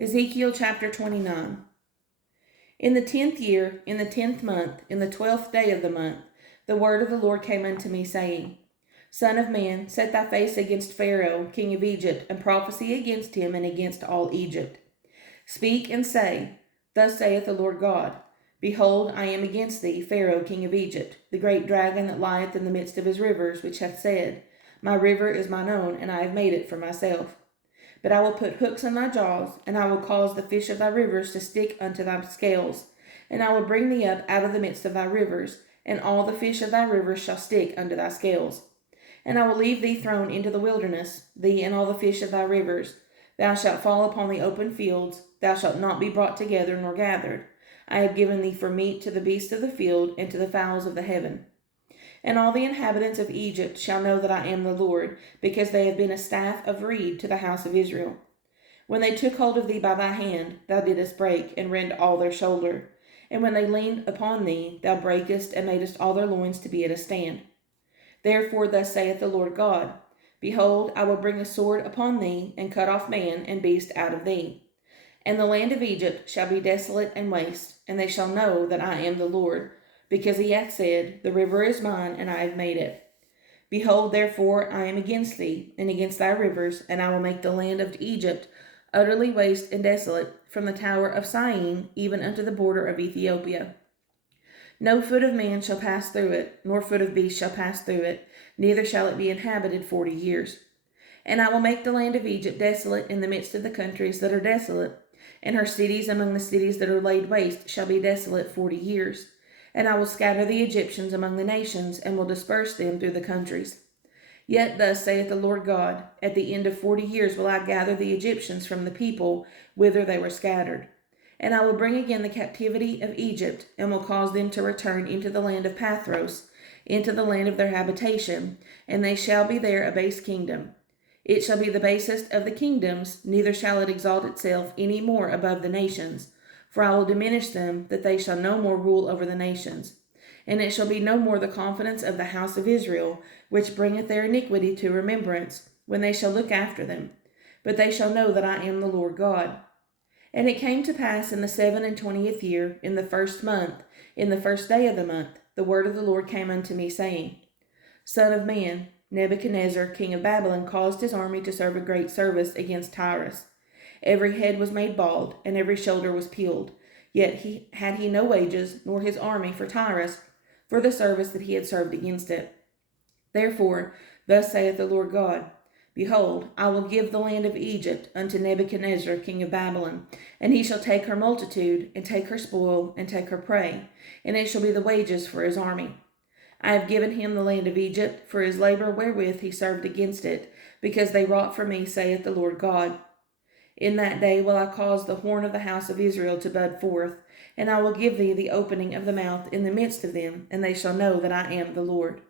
Ezekiel chapter 29. In the 10th year, in the 10th month, in the 12th day of the month, the word of the Lord came unto me, saying, Son of man, set thy face against Pharaoh, king of Egypt, and prophesy against him and against all Egypt. Speak and say, Thus saith the Lord God, Behold, I am against thee, Pharaoh, king of Egypt, the great dragon that lieth in the midst of his rivers, which hath said, My river is mine own, and I have made it for myself. But I will put hooks in thy jaws, and I will cause the fish of thy rivers to stick unto thy scales, and I will bring thee up out of the midst of thy rivers, and all the fish of thy rivers shall stick unto thy scales. And I will leave thee thrown into the wilderness, thee and all the fish of thy rivers. Thou shalt fall upon the open fields, thou shalt not be brought together nor gathered. I have given thee for meat to the beasts of the field, and to the fowls of the heaven. And all the inhabitants of Egypt shall know that I am the Lord, because they have been a staff of reed to the house of Israel. When they took hold of thee by thy hand, thou didst break, and rend all their shoulder. And when they leaned upon thee, thou breakest, and madest all their loins to be at a stand. Therefore thus saith the Lord God, Behold, I will bring a sword upon thee, and cut off man and beast out of thee. And the land of Egypt shall be desolate and waste, and they shall know that I am the Lord, because he hath said, The river is mine, and I have made it. Behold, therefore, I am against thee, and against thy rivers, and I will make the land of Egypt utterly waste and desolate, from the tower of Syene even unto the border of Ethiopia. No foot of man shall pass through it, nor foot of beast shall pass through it, neither shall it be inhabited 40 years. And I will make the land of Egypt desolate in the midst of the countries that are desolate, and her cities among the cities that are laid waste shall be desolate 40 years. And I will scatter the Egyptians among the nations, and will disperse them through the countries. Yet thus saith the Lord God, At the end of 40 years will I gather the Egyptians from the people whither they were scattered. And I will bring again the captivity of Egypt, and will cause them to return into the land of Pathros, into the land of their habitation, and they shall be there a base kingdom. It shall be the basest of the kingdoms, neither shall it exalt itself any more above the nations. For I will diminish them, that they shall no more rule over the nations. And it shall be no more the confidence of the house of Israel, which bringeth their iniquity to remembrance, when they shall look after them. But they shall know that I am the Lord God. And it came to pass in the 27th year, in the 1st month, in the 1st day of the month, the word of the Lord came unto me, saying, Son of man, Nebuchadnezzar, king of Babylon, caused his army to serve a great service against Tyrus. Every head was made bald, and every shoulder was peeled. Yet had he no wages, nor his army for Tyrus, for the service that he had served against it. Therefore, thus saith the Lord God, Behold, I will give the land of Egypt unto Nebuchadnezzar, king of Babylon, and he shall take her multitude, and take her spoil, and take her prey, and it shall be the wages for his army. I have given him the land of Egypt for his labor wherewith he served against it, because they wrought for me, saith the Lord God. In that day will I cause the horn of the house of Israel to bud forth, and I will give thee the opening of the mouth in the midst of them, and they shall know that I am the Lord.